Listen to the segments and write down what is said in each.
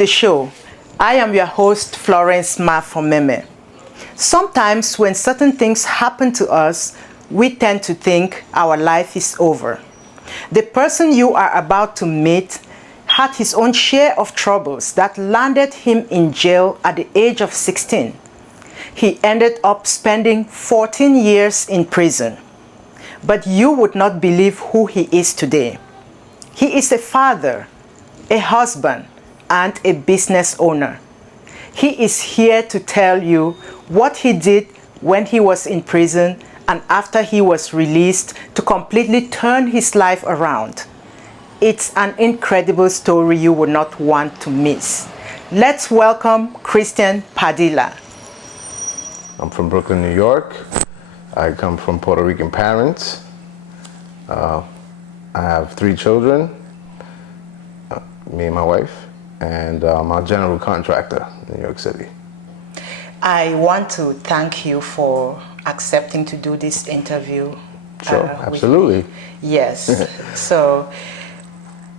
the show. I am your host, Florence Mafomeme. Sometimes when certain things happen to us, we tend to think our life is over. The person you are about to meet had his own share of troubles that landed him in jail at the age of 16. He ended up spending 14 years in prison. But you would not believe who he is today. He is a father, a husband, and a business owner. He is here to tell you what he did when he was in prison and after he was released to completely turn his life around. It's an incredible story you would not want to miss. Let's welcome Cristian Padilla. I'm from Brooklyn, New York. I come from Puerto Rican parents. I have 3 children, me and my wife, and I'm a general contractor in New York City. I want to thank you for accepting to do this interview. Sure, absolutely. Yes. So,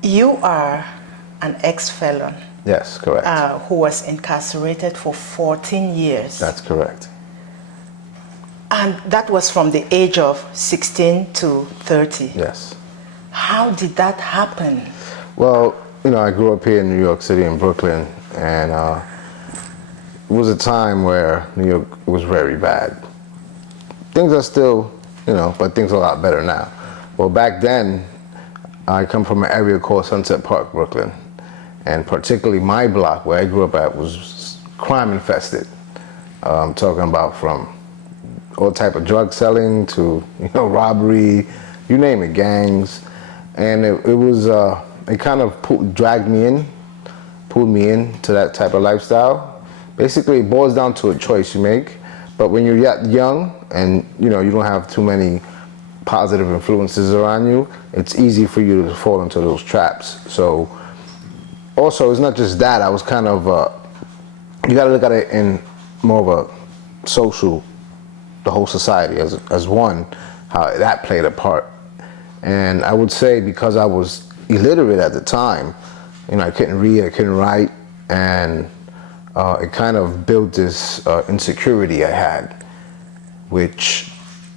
you are an ex-felon. Yes, correct. Who was incarcerated for 14 years. That's correct. And that was from the age of 16 to 30. Yes. How did that happen? Well, I grew up here in New York City in Brooklyn, and it was a time where New York was very bad. Things are still, but things are a lot better now. Well, back then, I come from an area called Sunset Park, Brooklyn, and particularly my block where I grew up at was crime infested. I'm talking about from all type of drug selling to robbery, you name it, gangs, and it was it kind of pulled me in to that type of lifestyle. Basically, it boils down to a choice you make, but when you're young and you don't have too many positive influences around you, it's easy for you to fall into those traps. So also, it's not just that. I was kind of you got to look at it in more of a social, the whole society as one, how that played a part. And I would say because I was illiterate at the time, I couldn't read, I couldn't write, and it kind of built this insecurity I had, which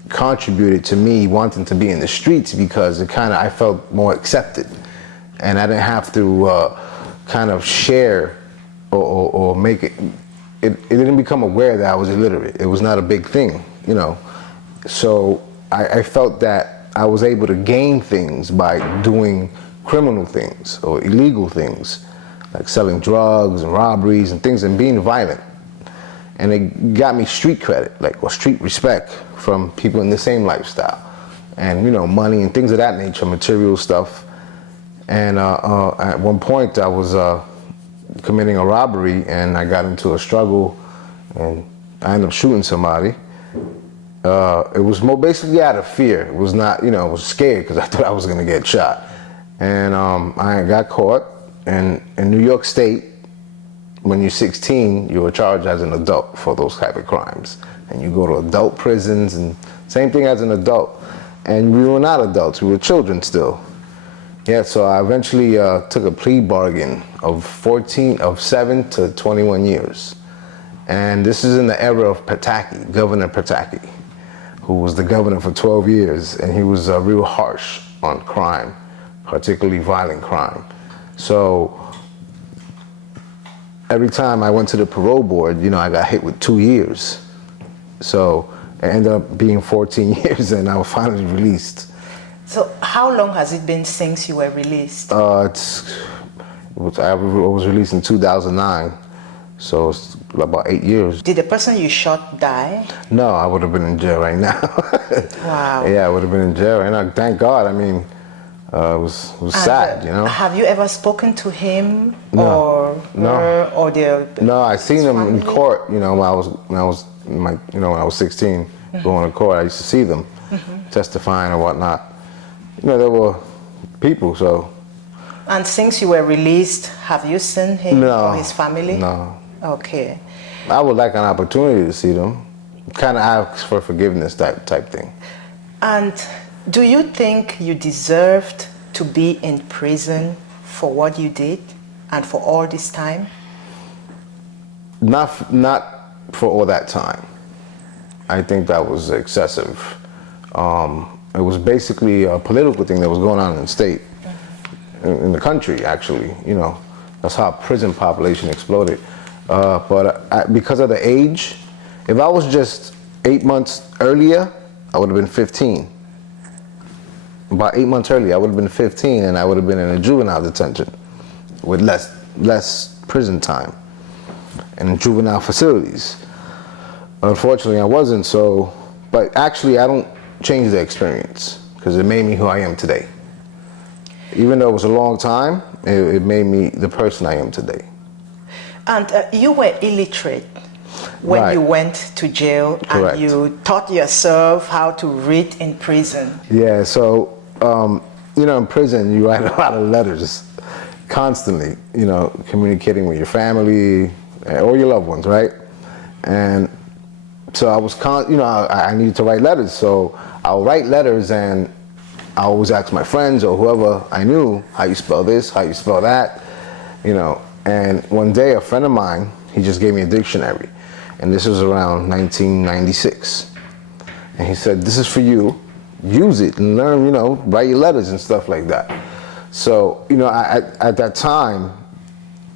contributed to me wanting to be in the streets because I felt more accepted, and I didn't have to kind of share or make it. It didn't become aware that I was illiterate. It was not a big thing, So I felt that I was able to gain things by doing criminal things or illegal things, like selling drugs and robberies and things and being violent. And it got me street credit, or street respect from people in the same lifestyle. And, money and things of that nature, material stuff. And at one point I was committing a robbery and I got into a struggle and I ended up shooting somebody. It was more basically out of fear. It was not, I was scared because I thought I was going to get shot. And I got caught. And in New York State, when you're 16, you are charged as an adult for those type of crimes. And you go to adult prisons and same thing as an adult. And we were not adults, we were children still. Yeah, so I eventually took a plea bargain of 7 to 21 years. And this is in the era of Pataki, Governor Pataki, who was the governor for 12 years, and he was real harsh on crime, particularly violent crime. So every time I went to the parole board, I got hit with 2 years. So it ended up being 14 years, and I was finally released. So how long has it been since you were released? I was released in 2009, so it's about 8 years. Did the person you shot die? No, I would have been in jail right now. Wow. Yeah, I would have been in jail right now. Thank God. It was sad, Have you ever spoken to him No. her or their? No, I seen him family? in court. When I was 16, going to court. I used to see them testifying or whatnot. There were people, so. And since you were released, have you seen him or his family? No. Okay. I would like an opportunity to see them. Kind of ask for forgiveness type thing. And do you think you deserved to be in prison for what you did? and for all this time? Not for all that time. I think that was excessive. It was basically a political thing that was going on in the state, in the country, actually. You know, that's how prison population exploded. Because of the age, if I was just 8 months earlier, I would have been 15. About 8 months earlier, I would have been 15, and I would have been in a juvenile detention with less prison time and in juvenile facilities. Unfortunately, I wasn't. But actually, I don't change the experience because it made me who I am today. Even though it was a long time, it made me the person I am today. And you were illiterate when Right. you went to jail. Correct. And you taught yourself how to read in prison. Yeah, so, you know, in prison, you write a lot of letters constantly, you know, communicating with your family or your loved ones, right? And so I was, I needed to write letters. So I'll write letters and I always ask my friends or whoever I knew, how you spell this, how you spell that, you know. And one day a friend of mine, he just gave me a dictionary. And this was around 1996. And he said, this is for you. Use it and learn, you know, write your letters and stuff like that. So, you know, at that time,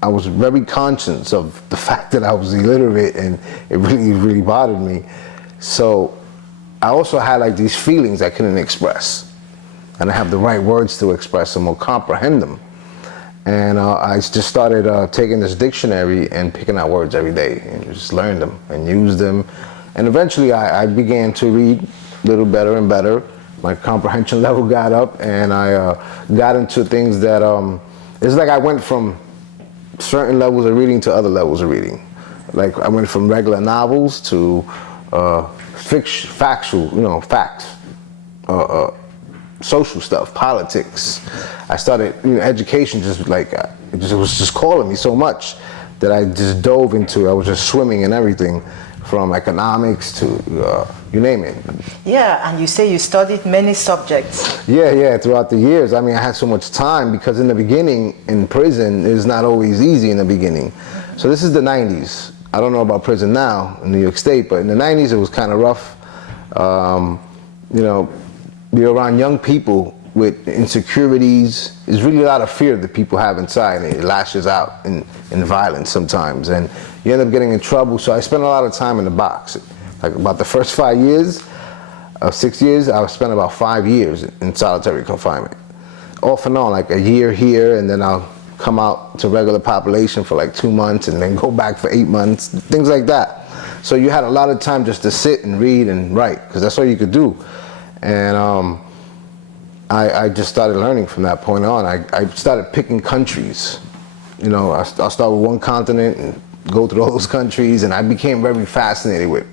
I was very conscious of the fact that I was illiterate, and it really bothered me. So I also had like these feelings I couldn't express. And I have the right words to express them or comprehend them. And I just started taking this dictionary and picking out words every day and just learned them and used them. And eventually I began to read a little better and better. My comprehension level got up, and I got into things that, it's like I went from certain levels of reading to other levels of reading. Like I went from regular novels to factual, you know, facts, social stuff, politics. I started, you know, education just like, it was just calling me so much that I just dove into it. I was just swimming in everything from economics to you name it. Yeah, and you say you studied many subjects. Yeah, throughout the years. I mean, I had so much time because in the beginning, in prison, it's not always easy in the beginning. So this is the 90s. I don't know about prison now in New York State, but in the 90s, it was kind of rough. You know, you're around young people with insecurities. There's really a lot of fear that people have inside, and it lashes out in violence sometimes. And you end up getting in trouble. So I spent a lot of time in the box. Like about the first 5 years, 6 years, I spent about 5 years in solitary confinement. Off and on, like a year here, and then I'll come out to regular population for like 2 months, and then go back for 8 months, things like that. So you had a lot of time just to sit and read and write, because that's all you could do. And I just started learning from that point on. I started picking countries. You know, I'll start with one continent and go through all those countries, and I became very fascinated with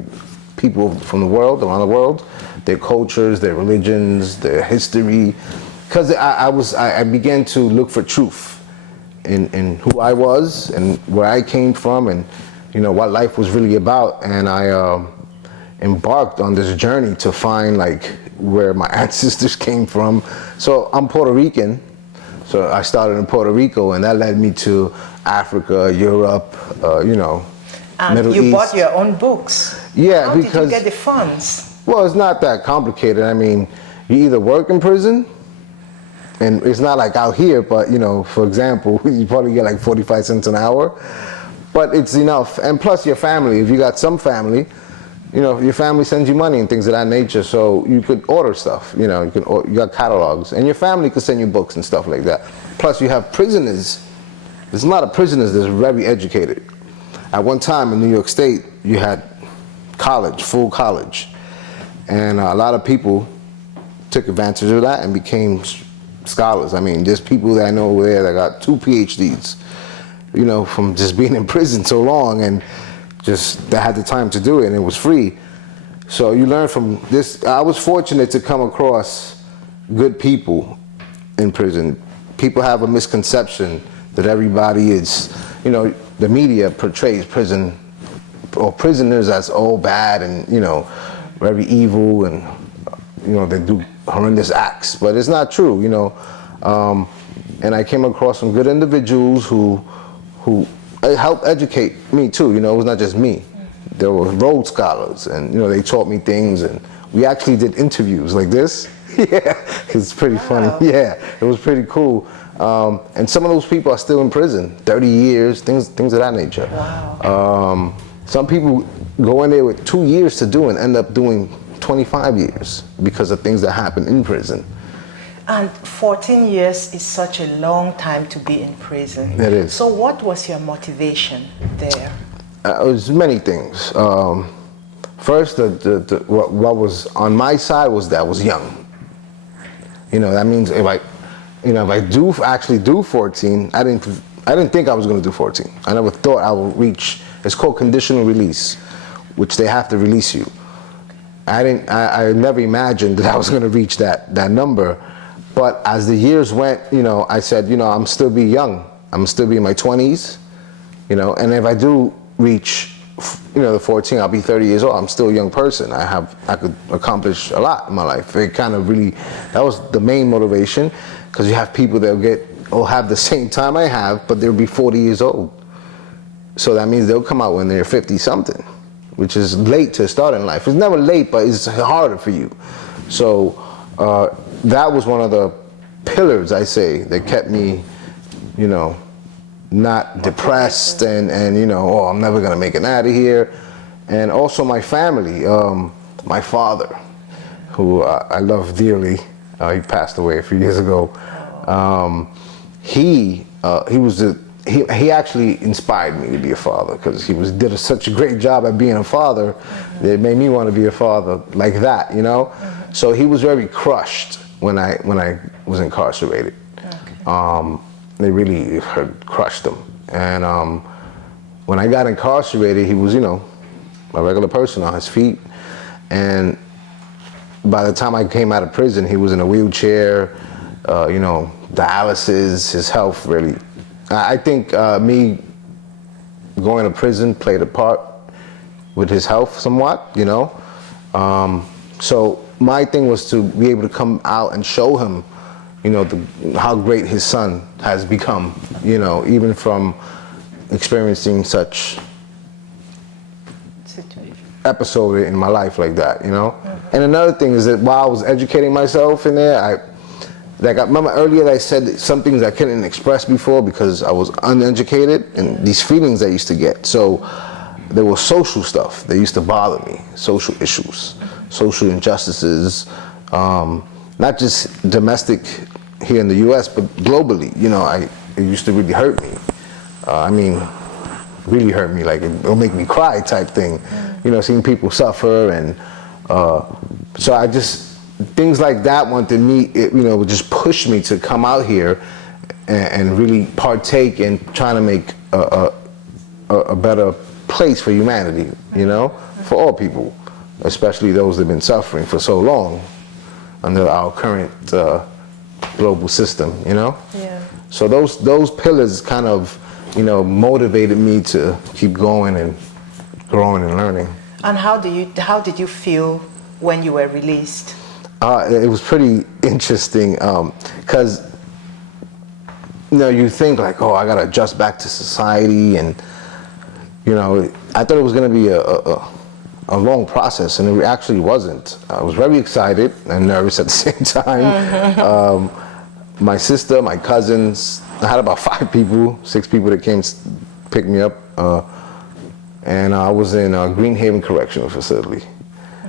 people from the world, around the world, their cultures, their religions, their history, because I began to look for truth in who I was and where I came from, and you know what life was really about. And I embarked on this journey to find like where my ancestors came from. So I'm Puerto Rican, so I started in Puerto Rico, and that led me to Africa, Europe, you know, And Middle you East. bought your own books. Yeah, How because did you get the funds? well, it's not that complicated. I mean, you either work in prison, and it's not like out here, but you know, for example, you probably get like 45 cents an hour, but it's enough. And plus your family, if you got some family, you know, your family sends you money and things of that nature, so you could order stuff, you know, you got catalogs, and your family could send you books and stuff like that. Plus you have prisoners. There's a lot of prisoners that's very educated. At one time in New York State, you had college, full college, and a lot of people took advantage of that and became scholars. I mean, there's people that I know over there that got 2 PhDs, you know, from just being in prison so long, and just they had the time to do it, and it was free. So you learn from this. I was fortunate to come across good people in prison. People have a misconception that everybody is, you know, the media portrays prison or prisoners as all bad and, you know, very evil, and, you know, they do horrendous acts, but it's not true, you know. And I came across some good individuals who who helped educate me too. You know, it was not just me. There were Rhodes Scholars, and you know, they taught me things, and we actually did interviews like this. Yeah, it's pretty funny. Yeah, it was pretty cool. And some of those people are still in prison, 30 years, things of that nature. Wow. Some people go in there with 2 years to do and end up doing 25 years because of things that happen in prison. And 14 years is such a long time to be in prison. It is. So what was your motivation there? It was many things. First, what was on my side was that I was young. You know, that means if I do actually do 14, I didn't think I was going to do 14. I never thought I would reach. It's called conditional release, which they have to release you. I never imagined that I was going to reach that number. But as the years went, you know, I said, you know, I'm still be young. I'm still be in my 20s, you know, and if I do reach, you know, the 14, I'll be 30 years old. I'm still a young person. I could accomplish a lot in my life. It kind of really, that was the main motivation, because you have people that'll have the same time I have, but they'll be 40 years old. So that means they'll come out when they're 50 something, which is late to start in life. It's never late, but it's harder for you. So that was one of the pillars, I say, that kept me, you know, not depressed and you know, oh, I'm never gonna make it out of here. And also my family, my father, who I love dearly. He passed away a few years ago. He actually inspired me to be a father, because he did such a great job at being a father that it made me want to be a father like that, you know. So he was very crushed when I was incarcerated. Okay. They really crushed him. And when I got incarcerated, he was, you know, a regular person on his feet. And by the time I came out of prison, he was in a wheelchair, you know, dialysis, his health really. I think me going to prison played a part with his health somewhat, you know. So my thing was to be able to come out and show him, you know, how great his son has become, you know, even from experiencing such episode in my life like that, you know. And another thing is that while I was educating myself in there, I remember earlier that I said some things I couldn't express before because I was uneducated, and these feelings I used to get. So there was social stuff that used to bother me, social issues, social injustices, not just domestic here in the U.S., but globally. You know, it used to really hurt me. I mean, really hurt me, like it'll make me cry type thing. You know, seeing people suffer, and so I just, things like that wanted me, you know, would just push me to come out here and really partake in trying to make a better place for humanity, you know, for all people, especially those that have been suffering for so long under our current global system, you know. Yeah. So those pillars kind of, you know, motivated me to keep going and growing and learning. And how did you feel when you were released? It was pretty interesting, because you know, you think like, oh, I gotta adjust back to society, and you know, I thought it was gonna be a long process, and it actually wasn't. I was very excited and nervous at the same time. My sister, my cousins, I had about 6 people that came to pick me up, and I was in Green Haven Correctional Facility.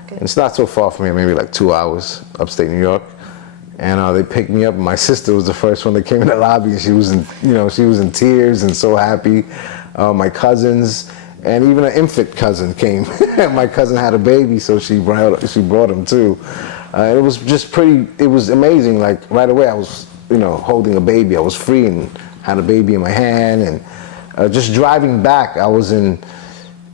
Okay. It's not so far from here, maybe like 2 hours, upstate New York. And they picked me up. And my sister was the first one that came in the lobby, and she was in tears and so happy. My cousins, and even an infant cousin came. My cousin had a baby, so she brought him too. It was just it was amazing. Like right away, I was, you know, holding a baby. I was free and had a baby in my hand, and just driving back, I was in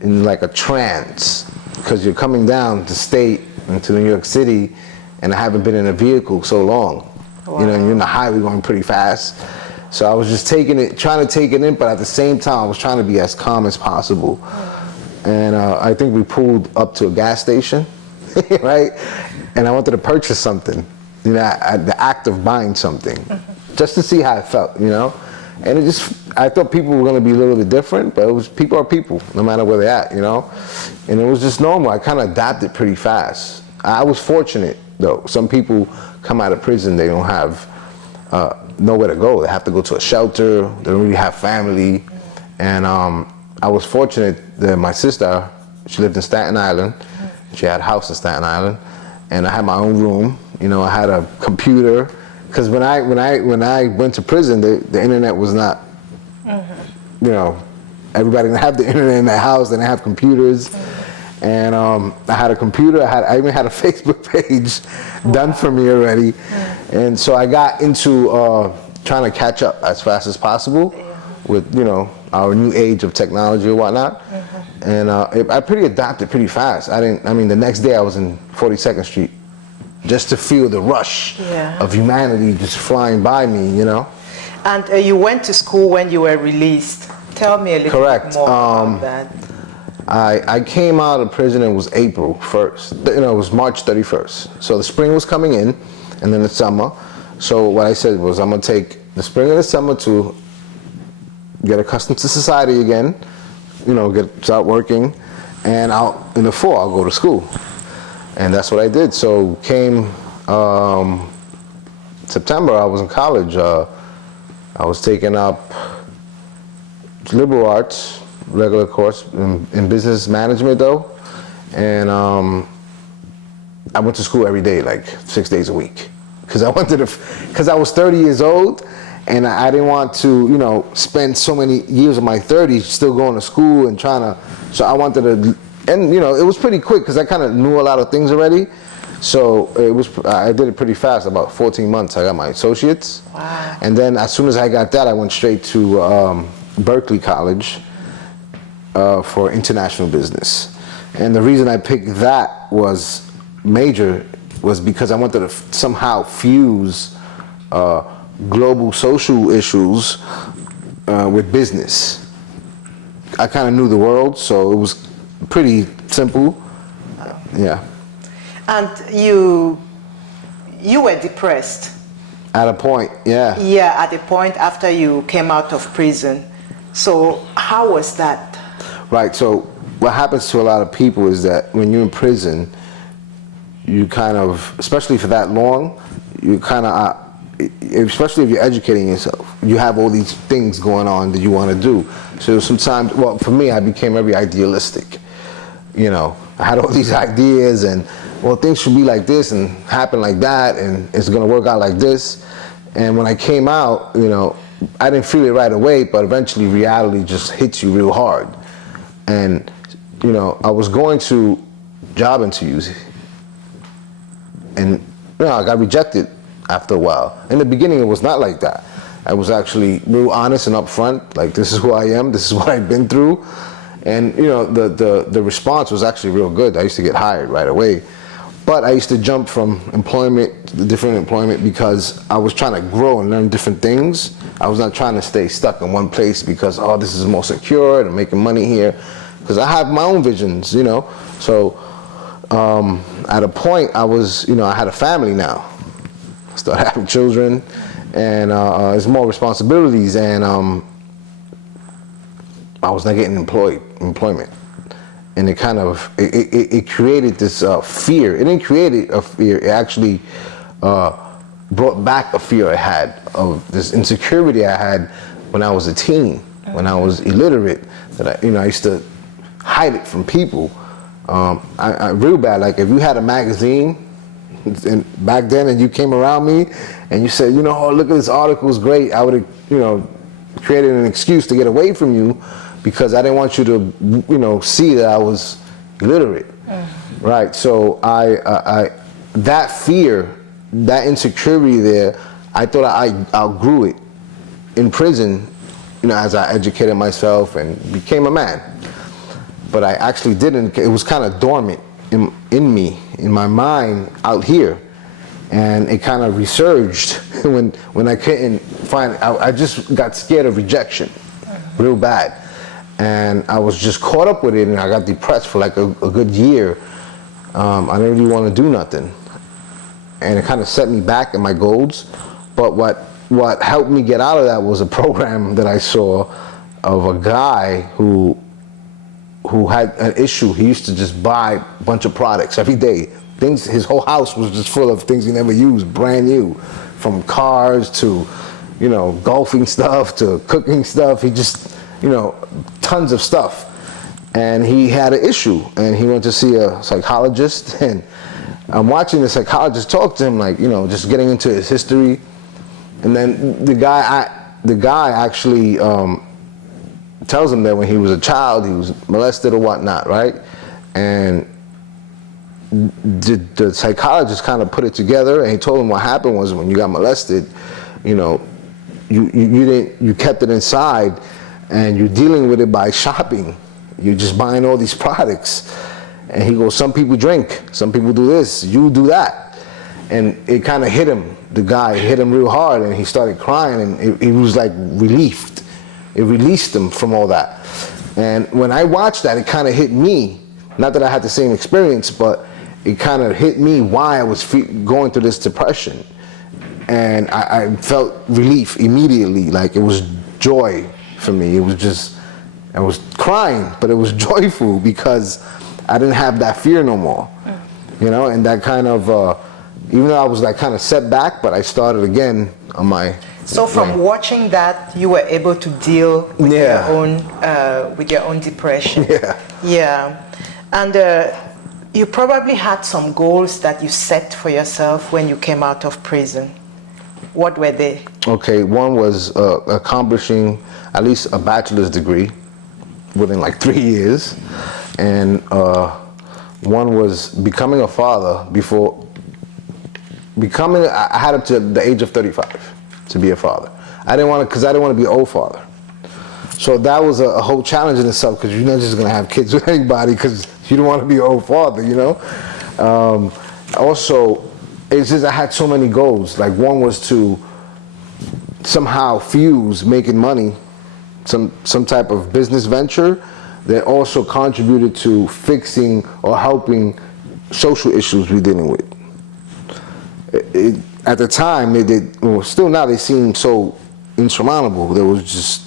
like a trance, because you're coming down to state into New York City, and I haven't been in a vehicle so long. Wow. You know, and you're in the highway going pretty fast. So I was just trying to take it in, but at the same time, I was trying to be as calm as possible. And I think we pulled up to a gas station, right? And I wanted to purchase something, you know, the act of buying something, just to see how it felt, you know? And I thought people were going to be a little bit different, but people are people, no matter where they're at, you know? And it was just normal. I kind of adapted pretty fast. I was fortunate, though. Some people come out of prison, they don't have nowhere to go. They have to go to a shelter. They don't really have family. And I was fortunate that my sister, she lived in Staten Island. She had a house in Staten Island. And I had my own room. You know, I had a computer. Because when I went to prison, the internet was not, you know, everybody didn't have the internet in their house. They didn't have computers. And I had a computer. I even had a Facebook page done for me already. And so I got into trying to catch up as fast as possible with, you know, our new age of technology or whatnot. And I pretty adapted pretty fast. The next day I was in 42nd Street just to feel the rush of humanity just flying by me, you know. And you went to school when you were released. Tell me a little bit more about that. I came out of prison, it was April 1st. You know, it was March 31st. So the spring was coming in, and then the summer. So what I said was, I'm gonna take the spring and the summer to get accustomed to society again, you know, start working, and in the fall, I'll go to school. And that's what I did. So came September, I was in college. I was taking up liberal arts, regular course in business management though. And I went to school every day, like 6 days a week. Because I was 30 years old and I didn't want to, you know, spend so many years of my 30s still going to school and so I wanted to, and you know, it was pretty quick because I kind of knew a lot of things already. So I did it pretty fast. About 14 months, I got my associates. Wow. And then as soon as I got that, I went straight to Berkeley College for international business. And the reason I picked that was because I wanted to somehow fuse global social issues with business. I kind of knew the world, so it was pretty simple. Yeah. And you were depressed. At a point, yeah. Yeah, at a point after you came out of prison. So how was that? Right, so what happens to a lot of people is that when you're in prison, you kind of, especially for that long, you kind of, especially if you're educating yourself, you have all these things going on that you want to do. So sometimes, well, for me, I became very idealistic. You know, I had all these ideas and, well, things should be like this and happen like that and it's going to work out like this. And when I came out, you know, I didn't feel it right away, but eventually reality just hits you real hard. And, you know, I was going to job interviews and, you know, I got rejected after a while. In the beginning, it was not like that. I was actually real honest and upfront, like, this is who I am, this is what I've been through. And, you know, the response was actually real good. I used to get hired right away. But I used to jump from employment to different employment because I was trying to grow and learn different things. I was not trying to stay stuck in one place because, oh, this is more secure and I'm making money here. Because I have my own visions, you know. So at a point I was, you know, I had a family now. I started having children and there's more responsibilities and I was not getting employment. And it kind of, it created this fear. It didn't create a fear, it actually brought back a fear I had of this insecurity I had when I was a teen, when I was illiterate, that I used to hide it from people. I real bad, like if you had a magazine and back then and you came around me and you said, you know, oh, look at this article, it's great, I would have, you know, created an excuse to get away from you because I didn't want you to, you know, see that I was illiterate, right? So I that fear, that insecurity there, I thought I outgrew it in prison, you know, as I educated myself and became a man. But I actually didn't. It was kind of dormant in me, in my mind, out here, and it kind of resurged when I couldn't find. I just got scared of rejection, real bad. And I was just caught up with it, and I got depressed for like a good year. I didn't really want to do nothing, and it kind of set me back in my goals. But what what helped me get out of that was a program that I saw of a guy who had an issue. He used to just buy a bunch of products every day. His whole house was just full of things he never used, brand new, from cars to, golfing stuff to cooking stuff. He just, tons of stuff. And he had an issue, and he went to see a psychologist, and I'm watching the psychologist talk to him, like, just getting into his history. And then the guy actually tells him that when he was a child, he was molested or whatnot, right? And the psychologist kind of put it together, and he told him what happened was when you got molested, you kept it inside, and you're dealing with it by shopping. You're just buying all these products. And he goes, some people drink, some people do this, you do that. And it kind of hit him. The guy hit him real hard, and he started crying, and he was like relieved. It released him from all that. And when I watched that, it kind of hit me. Not that I had the same experience, but it kind of hit me why I was going through this depression. And I felt relief immediately, like it was joy for me. It was just, I was crying, but it was joyful because I didn't have that fear no more. And that kind of, even though I was like kind of set back, but I started again on my. So from watching that, you were able to deal with your own depression. Yeah. And you probably had some goals that you set for yourself when you came out of prison. What were they? Okay, one was accomplishing at least a bachelor's degree within like 3 years, and one was becoming a father. I had up to the age of 35 to be a father. I didn't want to be an old father. So that was a whole challenge in itself, because you're not just going to have kids with anybody because you don't want to be an old father, Also, it's just I had so many goals. Like one was to somehow fuse making money, some type of business venture that also contributed to fixing or helping social issues we're dealing with. At the time, still now they seem so insurmountable. There was just,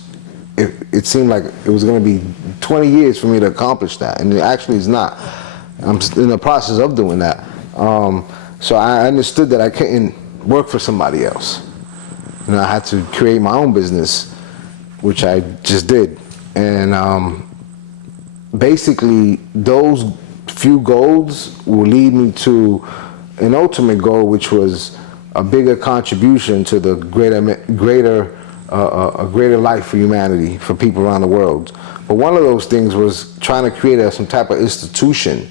it seemed like it was going to be 20 years for me to accomplish that, and it actually is not. I'm in the process of doing that. So I understood that I couldn't work for somebody else. I had to create my own business, which I just did. And basically, those few goals will lead me to an ultimate goal, which was a bigger contribution to the a greater life for humanity, for people around the world. But one of those things was trying to create some type of institution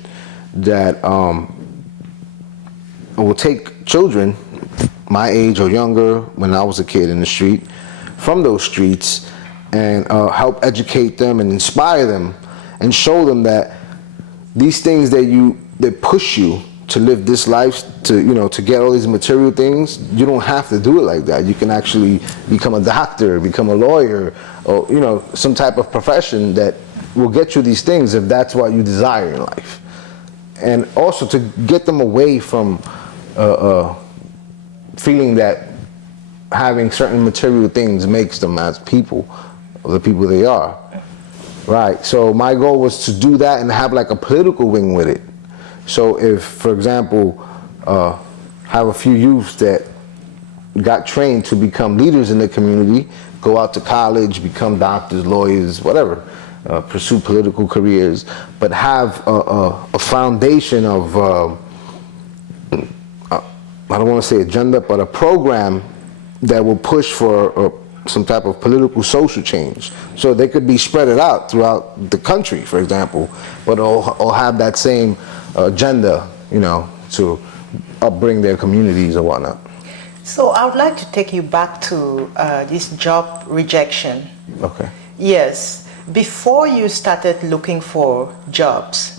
that will take children my age or younger, when I was a kid in the street, from those streets, and help educate them and inspire them and show them that these things that push you to live this life, to get all these material things, you don't have to do it like that. You can actually become a doctor, become a lawyer, or some type of profession that will get you these things if that's what you desire in life. And also to get them away from feeling that having certain material things makes them as people, or the people they are. Right, so my goal was to do that and have like a political wing with it. So if, for example, have a few youths that got trained to become leaders in the community, go out to college, become doctors, lawyers, whatever, pursue political careers, but have a foundation of, I don't want to say agenda, but a program that will push for some type of political social change. So they could be spread it out throughout the country, for example, but all have that same agenda, to upbring their communities or whatnot. So I would like to take you back to this job rejection. Okay. Yes. Before you started looking for jobs,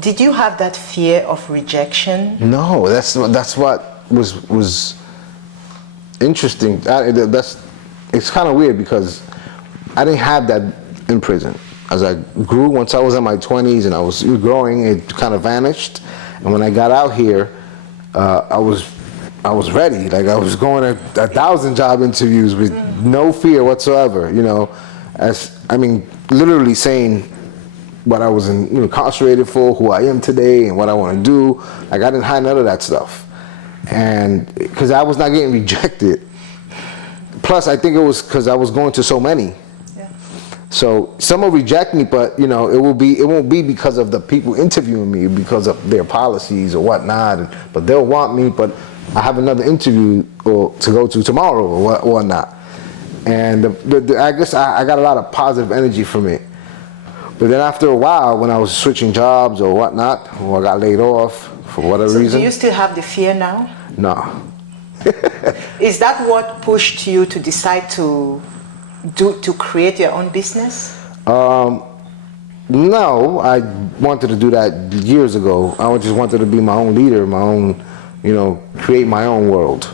did you have that fear of rejection? No, that's what was interesting. It's kind of weird because I didn't have that in prison. As I grew, once I was in my 20s and I was growing, it kind of vanished. And when I got out here, I was I was ready. Like I was going to 1,000 job interviews with no fear whatsoever. You know, literally saying what I was incarcerated for, who I am today, and what I want to do. Like I didn't hide none of that stuff, and because I was not getting rejected. Plus, I think it was because I was going to so many. So some will reject me, but it won't be because of the people interviewing me, because of their policies or whatnot. But they'll want me, but I have another interview to go to tomorrow or whatnot. And I guess I got a lot of positive energy from it. But then after a while, when I was switching jobs or whatnot, or I got laid off for whatever reason. Do you still have the fear now? No. Is that what pushed you to decide to create your own business? No, I wanted to do that years ago. I just wanted to be my own leader, my own, create my own world.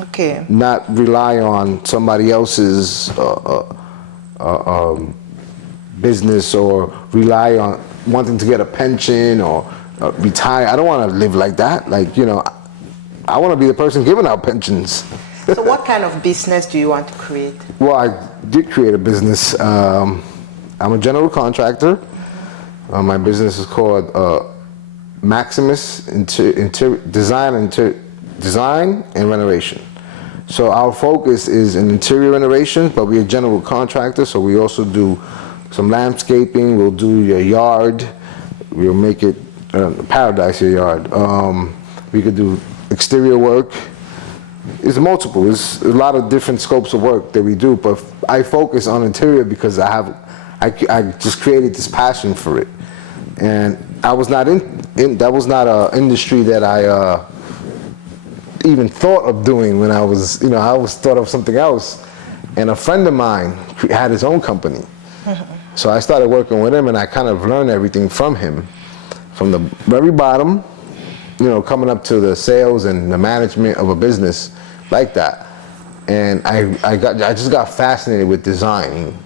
Okay. Not rely on somebody else's business, or rely on wanting to get a pension or retire. I don't want to live like that. I want to be the person giving out pensions. So what kind of business do you want to create? Well, I did create a business. I'm a general contractor. My business is called Maximus Design and Renovation. So our focus is in interior renovations, but we're a general contractor, so we also do some landscaping. We'll do your yard. We'll make it paradise, your yard. We could do exterior work. It's multiple. It's a lot of different scopes of work that we do, but I focus on interior because I just created this passion for it, and I was not that was not an industry that I even thought of doing when I was thought of something else. And a friend of mine had his own company, so I started working with him, and I kind of learned everything from him, from the very bottom. Coming up to the sales and the management of a business like that. And I just got fascinated with designing.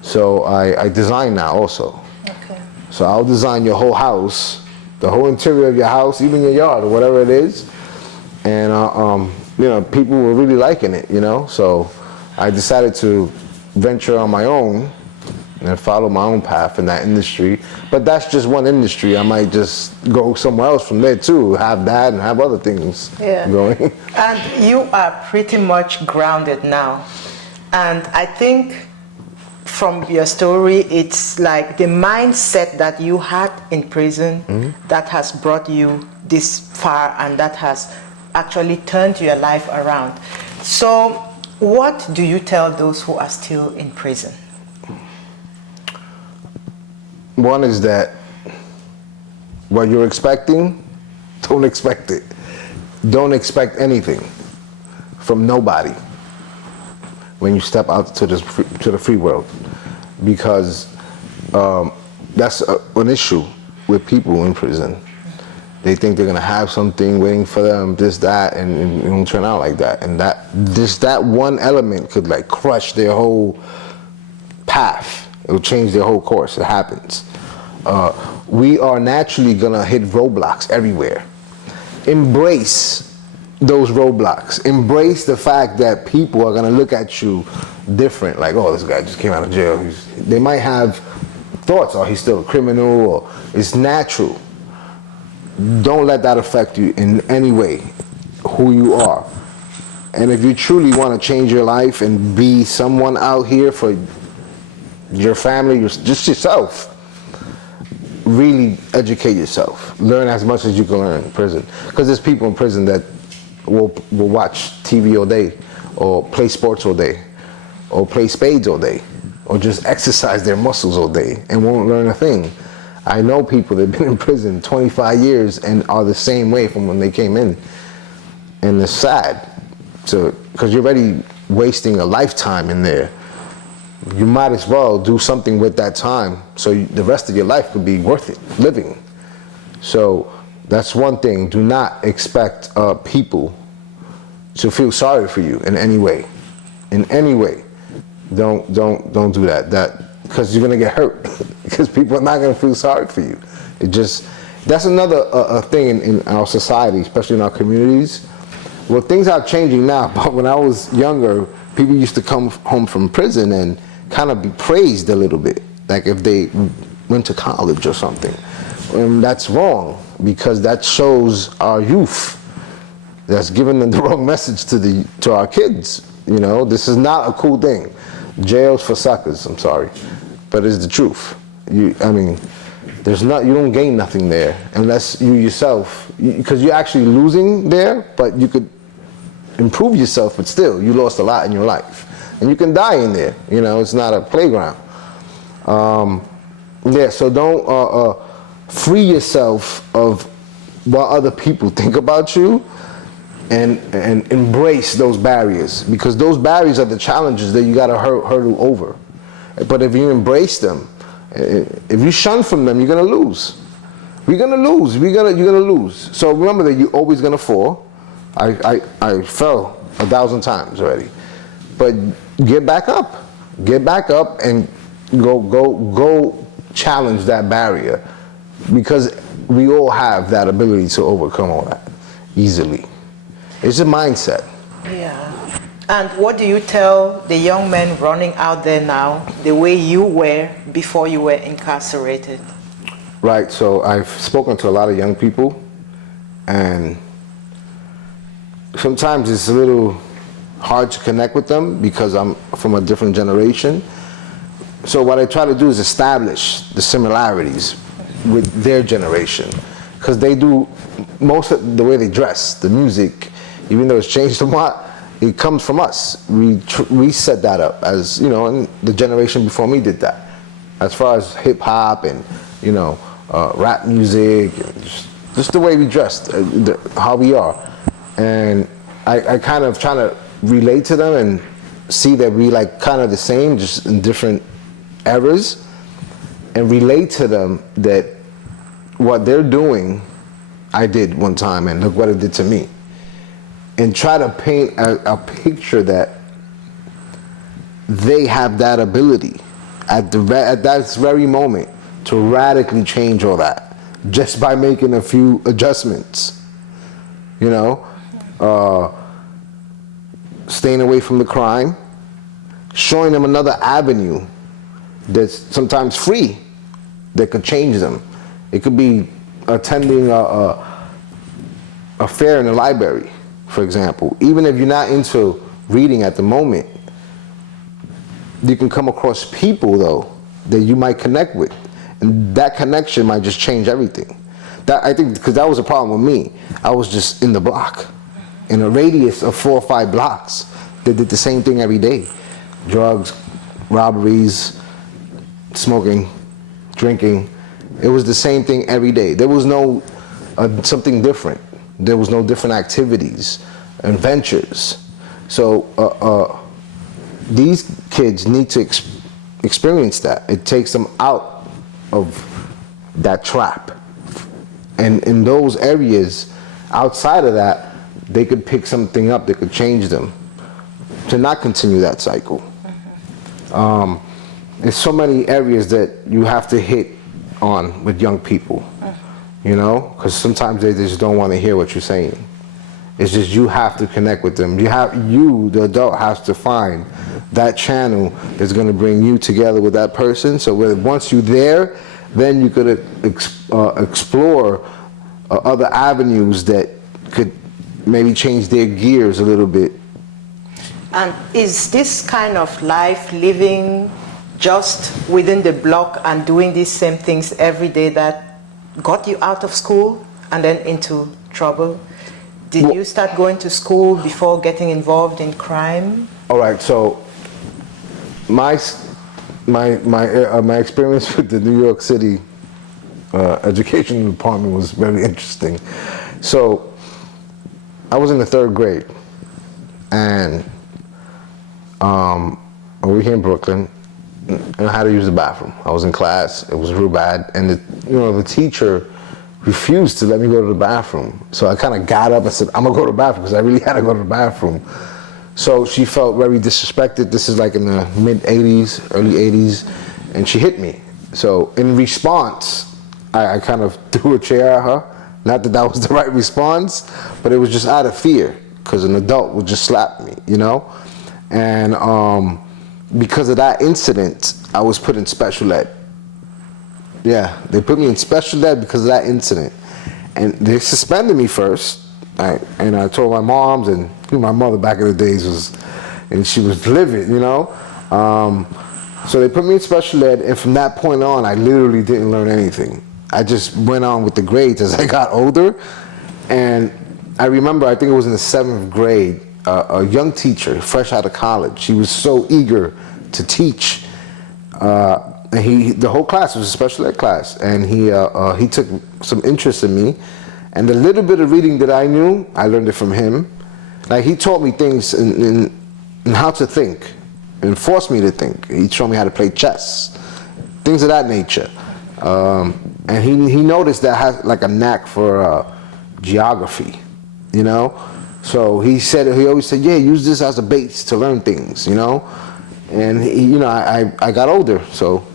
So I design now also. Okay. So I'll design your whole house, the whole interior of your house, even your yard or whatever it is. And people were really liking it, So I decided to venture on my own and follow my own path in that industry. But that's just one industry. I might just go somewhere else from there too, have that and have other things going. And you are pretty much grounded now. And I think from your story, it's like the mindset that you had in prison that has brought you this far, and that has actually turned your life around. So what do you tell those who are still in prison? One is that what you're expecting, don't expect it. Don't expect anything from nobody when you step out to the free world, because that's an issue with people in prison. They think they're gonna have something waiting for them, this, that, and it won't turn out like that. And that one element could crush their whole path. It will change their whole course. It happens. We are naturally gonna hit roadblocks everywhere. Embrace those roadblocks. Embrace the fact that people are gonna look at you different. Like, oh, this guy just came out of jail. They might have thoughts, oh, he's still a criminal, or it's natural. Don't let that affect you in any way, who you are. And if you truly want to change your life and be someone out here for your family, just yourself, really educate yourself. Learn as much as you can learn in prison. Because there's people in prison that will watch TV all day, or play sports all day, or play spades all day, or just exercise their muscles all day and won't learn a thing. I know people that have been in prison 25 years and are the same way from when they came in. And it's sad, because you're already wasting a lifetime in there. You might as well do something with that time so the rest of your life could be worth it, living. So that's one thing. Do not expect people to feel sorry for you in any way. In any way. Don't do that. Because you're gonna get hurt. Because people are not gonna feel sorry for you. That's another thing in our society, especially in our communities. Well, things are changing now, but when I was younger, people used to come home from prison and kind of be praised a little bit, like if they went to college or something. And that's wrong, because that shows our youth. That's giving them the wrong message to our kids. You know, this is not a cool thing. Jail's for suckers, I'm sorry, but it's the truth. You don't gain nothing there unless you yourself, because you're actually losing there, but you could improve yourself, but still, you lost a lot in your life. And you can die in there, you know, it's not a playground. So don't free yourself of what other people think about you, and embrace those barriers, because those barriers are the challenges that you gotta hurdle over. But if you embrace them, if you shun from them, you're gonna lose. You're gonna lose. So remember that you're always gonna fall. I fell 1,000 times already, but get back up and go challenge that barrier, because we all have that ability to overcome all that easily. It's a mindset. Yeah. And what do you tell the young men running out there now, the way you were before you were incarcerated? Right, so I've spoken to a lot of young people, and sometimes it's a little hard to connect with them because I'm from a different generation. So what I try to do is establish the similarities with their generation, because they do most of the way they dress, the music, even though it's changed a lot, it comes from us. We set that up, as you know, and the generation before me did that. As far as hip hop and rap music, and just the way we dressed, how we are, and I kind of try to relate to them and see that we like kind of the same, just in different eras, and relate to them that what they're doing, I did one time, and look what it did to me. And try to paint a picture that they have that ability at that very moment to radically change all that just by making a few adjustments. You know, staying away from the crime, showing them another avenue that's sometimes free that could change them. It could be attending a fair in the library, for example. Even if you're not into reading at the moment, you can come across people though that you might connect with, and that connection might just change everything. That, I think, because that was a problem with me. I was just in the block, in a radius of 4 or 5 blocks that did the same thing every day. Drugs, robberies, smoking, drinking. It was the same thing every day. There was no something different. There was no different activities and ventures. So these kids need to experience that. It takes them out of that trap. And in those areas, outside of that, they could pick something up that could change them to not continue that cycle. There's so many areas that you have to hit on with young people, you know, because sometimes they just don't want to hear what you're saying. It's just you have to connect with them. You, the adult, has to find that channel that's going to bring you together with that person. So once you're there, then you could explore other avenues that could maybe change their gears a little bit. And is this kind of life, living just within the block and doing these same things every day, that got you out of school and then into trouble? Did you start going to school before getting involved in crime? All right, so my experience with the New York City education department was very interesting. So I was in the 3rd grade, and we here in Brooklyn, and I had to use the bathroom. I was in class, it was real bad, and the teacher refused to let me go to the bathroom. So I kind of got up and said, I'm gonna go to the bathroom, because I really had to go to the bathroom. So she felt very disrespected. This is like in the mid-'80s, early '80s, and she hit me. So in response, I kind of threw a chair at her. Not that that was the right response, but it was just out of fear, because an adult would just slap me, you know? And because of that incident, I was put in special ed. Yeah, they put me in special ed because of that incident. And they suspended me first. And I told my moms, and my mother back in the days and she was livid, you know? So they put me in special ed, and from that point on, I literally didn't learn anything. I just went on with the grades as I got older. And I remember, I think it was in the 7th grade, a young teacher, fresh out of college. He was so eager to teach. And the whole class was a special ed class. And he took some interest in me. And the little bit of reading that I knew, I learned it from him. Like, he taught me things in how to think, and forced me to think. He showed me how to play chess, things of that nature. And he noticed that I had like a knack for geography, you know? So he always said, yeah, use this as a base to learn things, you know? And I got older, so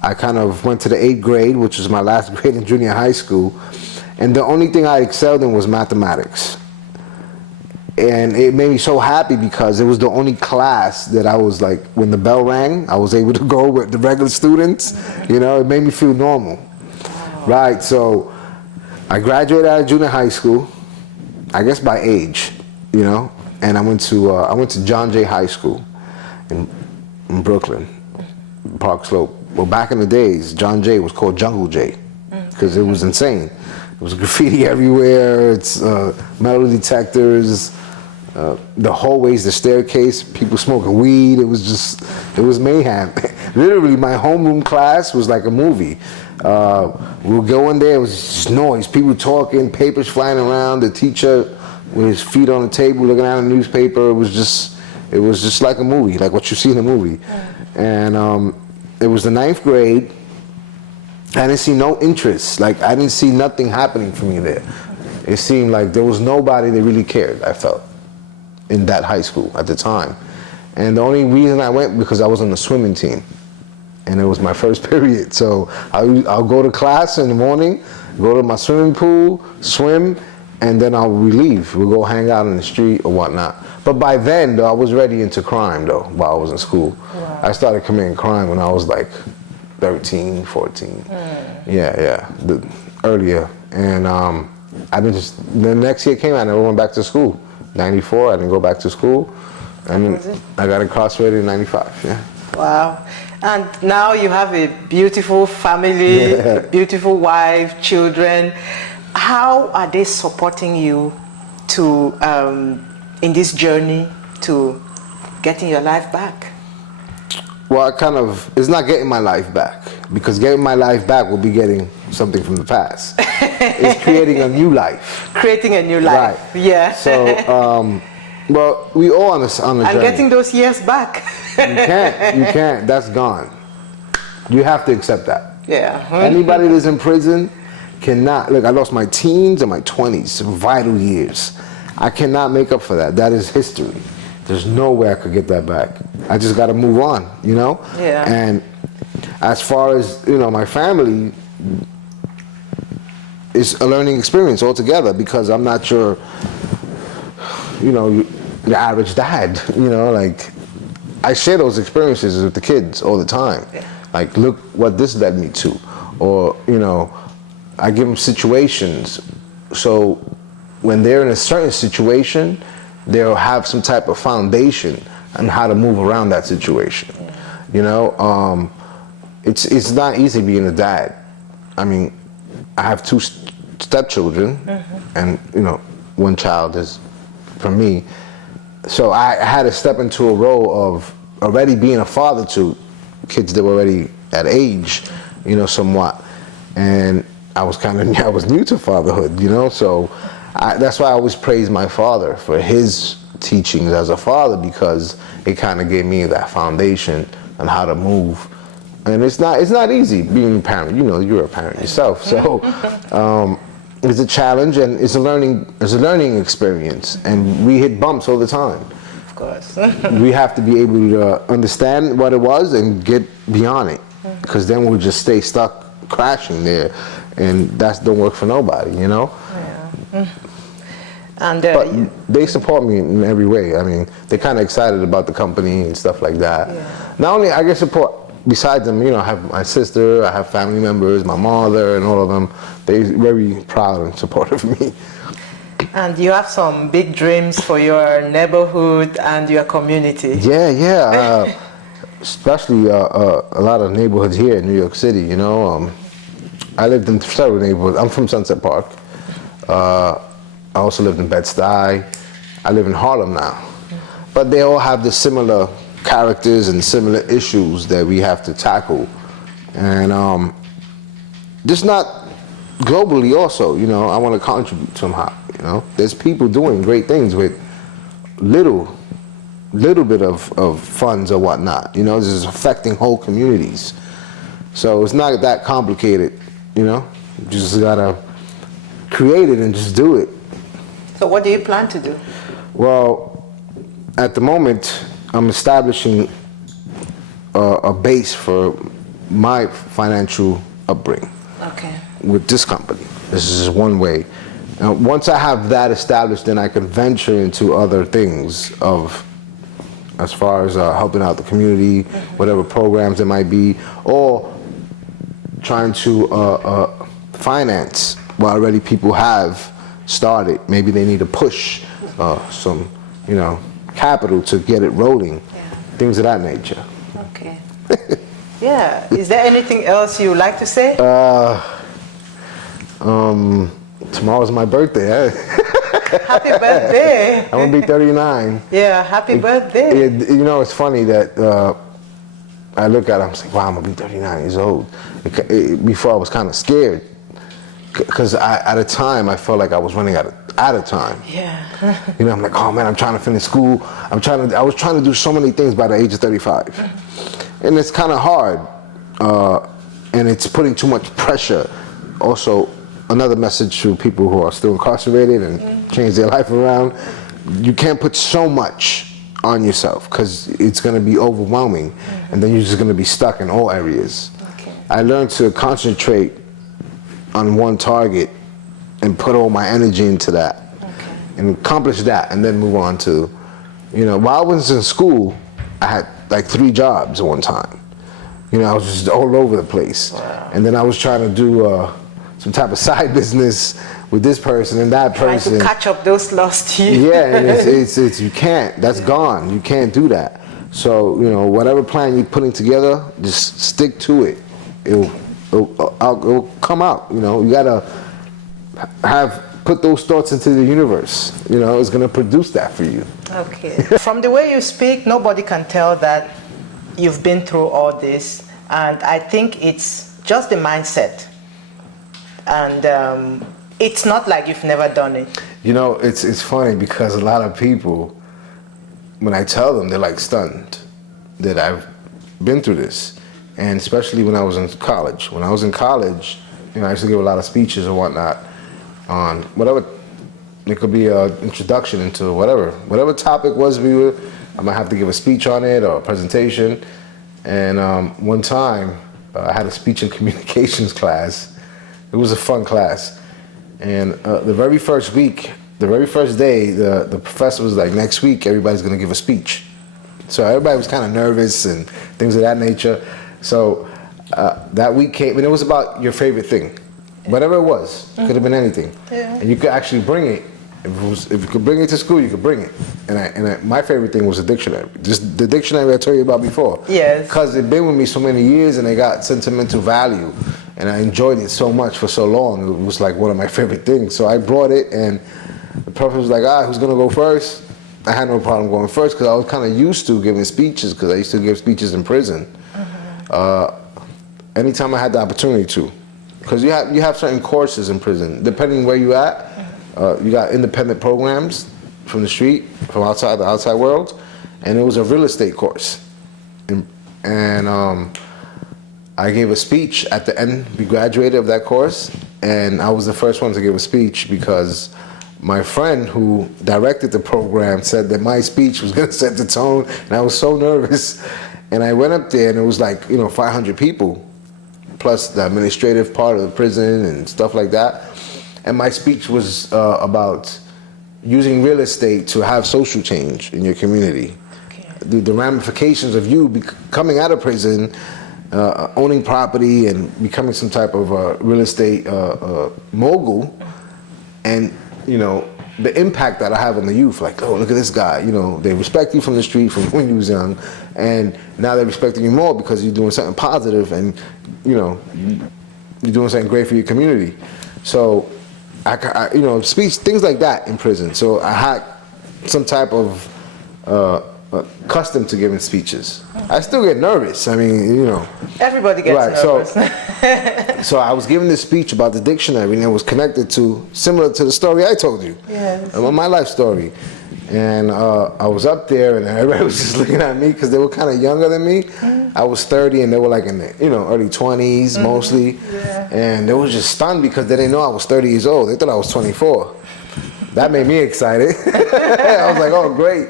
I kind of went to the 8th grade, which was my last grade in junior high school. And the only thing I excelled in was mathematics. And it made me so happy because it was the only class that I was like, when the bell rang, I was able to go with the regular students. You know, it made me feel normal. Oh. Right, so I graduated out of junior high school, I guess by age, you know, and I went to John Jay High School in Brooklyn, Park Slope. Well, back in the days, John Jay was called Jungle Jay because it was insane. There was graffiti everywhere, it's metal detectors, the hallways, the staircase, people smoking weed. It was mayhem. Literally, my homeroom class was like a movie. We would go in there, it was just noise, people talking, papers flying around, the teacher with his feet on the table looking at a newspaper. It was just like a movie, like what you see in a movie. And it was the 9th grade. I didn't see no interest. Like, I didn't see nothing happening for me there. It seemed like there was nobody that really cared, I felt, in that high school at the time. And the only reason I went because I was on the swimming team. And it was my first period. So I'll go to class in the morning, go to my swimming pool, swim, and then we leave. We'll go hang out in the street or whatnot. But by then, though, I was already into crime, though, while I was in school. Wow. I started committing crime when I was like 13, 14. Yeah, earlier. And the next year came, I never went back to school. 94, I didn't go back to school. And I got incarcerated in 95, yeah. Wow. And now you have a beautiful family, a beautiful wife, children. How are they supporting you in this journey to getting your life back? Well, it's not getting my life back, because getting my life back will be getting something from the past. It's creating a new life. Creating a new life, right. Yeah. So, well, we all on a journey. And getting those years back. You can't, that's gone. You have to accept that. Yeah. Anybody that's in prison cannot, look, I lost my teens and my 20s, vital years. I cannot make up for that. That is history. There's no way I could get that back. I just got to move on, you know? Yeah. And as far as, my family, it's a learning experience altogether, because I'm not your, the average dad, like, I share those experiences with the kids all the time. Yeah. Like, look what this led me to. Or, I give them situations. So when they're in a certain situation, they'll have some type of foundation on how to move around that situation. Yeah. It's not easy being a dad. I mean, I have 2 stepchildren, and one child is from me. So I had to step into a role of already being a father to kids that were already at age, somewhat. And I was new to fatherhood, so that's why I always praise my father for his teachings as a father, because it kind of gave me that foundation on how to move. And it's not easy being a parent. You're a parent yourself, so it's a challenge, and it's a learning experience, and we hit bumps all the time. Of course. We have to be able to understand what it was and get beyond it, because then we'll just stay stuck crashing there, and that don't work for nobody, Yeah. And But they support me in every way. I mean, they're kind of excited about the company and stuff like that. Yeah. Not only I get support, besides them, I have my sister, I have family members, my mother, and all of them. They're very proud and supportive of me. And you have some big dreams for your neighborhood and your community. Yeah. Especially a lot of neighborhoods here in New York City, I lived in several neighborhoods. I'm from Sunset Park. I also lived in Bed-Stuy. I live in Harlem now. But they all have the similar characters and similar issues that we have to tackle. And just not globally also, I want to contribute somehow, There's people doing great things with little bit of funds or whatnot, This is affecting whole communities. So it's not that complicated, You just gotta create it and just do it. So what do you plan to do? Well, at the moment, I'm establishing a base for my financial upbringing. Okay. With this company. This is one way. Once I have that established, then I can venture into other things as far as helping out the community, whatever programs there might be, or trying to finance what already people have started. Maybe they need to push some, capital to get it rolling, things of that nature. Okay. Yeah. Is there anything else you would like to say? Tomorrow's my birthday. Happy birthday. I'm gonna be 39. Yeah, happy birthday. It's funny that I look at it, I'm like, wow, I'm gonna be 39 years old. Before I was kind of scared, because at a time I felt like I was running out of time. Yeah. I'm like, oh man, I'm trying to finish school. I was trying to do so many things by the age of 35, and it's kind of hard, and it's putting too much pressure. Also, another message to people who are still incarcerated and change their life around: you can't put so much on yourself because it's going to be overwhelming, and then you're just going to be stuck in all areas. Okay. I learned to concentrate on one target and put all my energy into that, and accomplish that, and then move on to, while I was in school, I had like 3 jobs at one time. I was just all over the place. Wow. And then I was trying to do some type of side business with this person and that person. Trying to catch up those lost years. Yeah, and it's you can't. That's gone. You can't do that. So whatever plan you're putting together, just stick to it. It'll come out. You gotta put those thoughts into the universe. It's gonna produce that for you. Okay. From the way you speak, nobody can tell that you've been through all this, and I think it's just the mindset. And it's not like you've never done it. It's funny because a lot of people, when I tell them, they're like stunned that I've been through this. And especially when I was in college. When I was in college, I used to give a lot of speeches and whatnot on whatever. It could be an introduction into whatever topic was. I might have to give a speech on it or a presentation. And one time, I had a speech and communications class. It was a fun class. And the very first day, the professor was like, next week, everybody's going to give a speech. So everybody was kind of nervous and things of that nature. So that week came, and it was about your favorite thing. Whatever it was. It could have been anything. Yeah. And you could actually bring it. If you could bring it to school, you could bring it. And my favorite thing was a dictionary. Just the dictionary I told you about before. Yes. Because it's been with me so many years and it got sentimental value. And I enjoyed it so much for so long. It was like one of my favorite things. So I brought it, and the professor was like, who's going to go first? I had no problem going first because I was kind of used to giving speeches because I used to give speeches in prison. Anytime I had the opportunity to. Because you have certain courses in prison. Depending where you at, you got independent programs from the street, from outside the outside world. And it was a real estate course. And I gave a speech at the end. We graduated of that course, and I was the first one to give a speech because my friend who directed the program said that my speech was going to set the tone, and I was so nervous. And I went up there, and it was like 500 people, plus the administrative part of the prison and stuff like that. And my speech was about using real estate to have social change in your community. Okay. The ramifications of you coming out of prison, owning property and becoming some type of real estate mogul, and you know, the impact that I have on the youth. Like, oh, look at this guy. You know, they respect you from the street from when you was young, and now they're respecting you more because you're doing something positive, and you know, you're doing something great for your community. So, I you know, speech, things like that in prison. So I had some type of custom to giving speeches. I still get nervous. I mean, you know. Everybody gets nervous. So I was giving this speech about the dictionary, and it was connected to, similar to the story I told you. Yes. My life story. And I was up there, and everybody was just looking at me because they were kind of younger than me. I was 30, and they were like in the, you know, early 20s mostly. Yeah. And they were just stunned because they didn't know I was 30 years old. They thought I was 24. That made me excited. I was like, oh, great.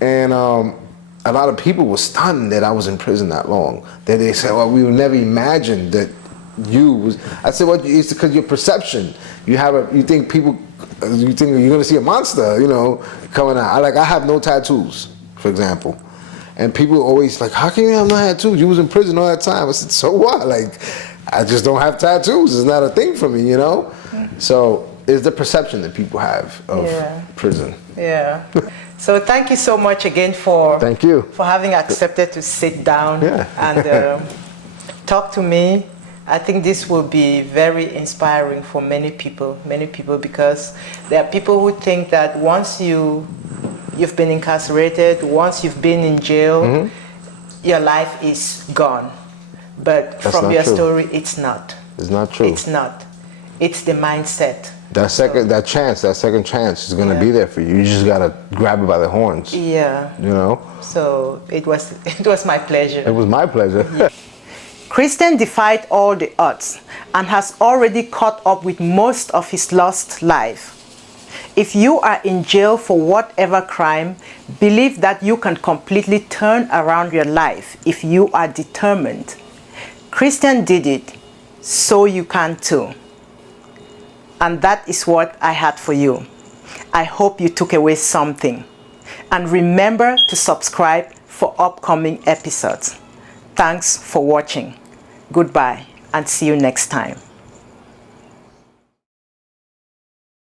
And a lot of people were stunned that I was in prison that long. That they said, well, we would never imagine that you was. I said, well, it's because your perception. You think people, you think you're gonna see a monster, you know, coming out. I have no tattoos, for example. And people always like, how can you have no tattoos? You was in prison all that time. I said, so what? Like, I just don't have tattoos. It's not a thing for me, you know? So it's the perception that people have of prison. Yeah. So thank you so much again for Thank you for having accepted to sit down and talk to me. I think this will be very inspiring for many people, because there are people who think that once you've been incarcerated, once you've been in jail, your life is gone. But That's from your true. story, it's not. It's not true. It's not. It's the mindset. That second chance is gonna be there for you. You just gotta grab it by the horns. Yeah. You know? So it was my pleasure. It was my pleasure. Cristian defied all the odds and has already caught up with most of his lost life. If you are in jail for whatever crime, believe that you can completely turn around your life if you are determined. Cristian did it, so you can too. And that is what I had for you. I hope you took away something. And remember to subscribe for upcoming episodes. Thanks for watching. Goodbye and see you next time.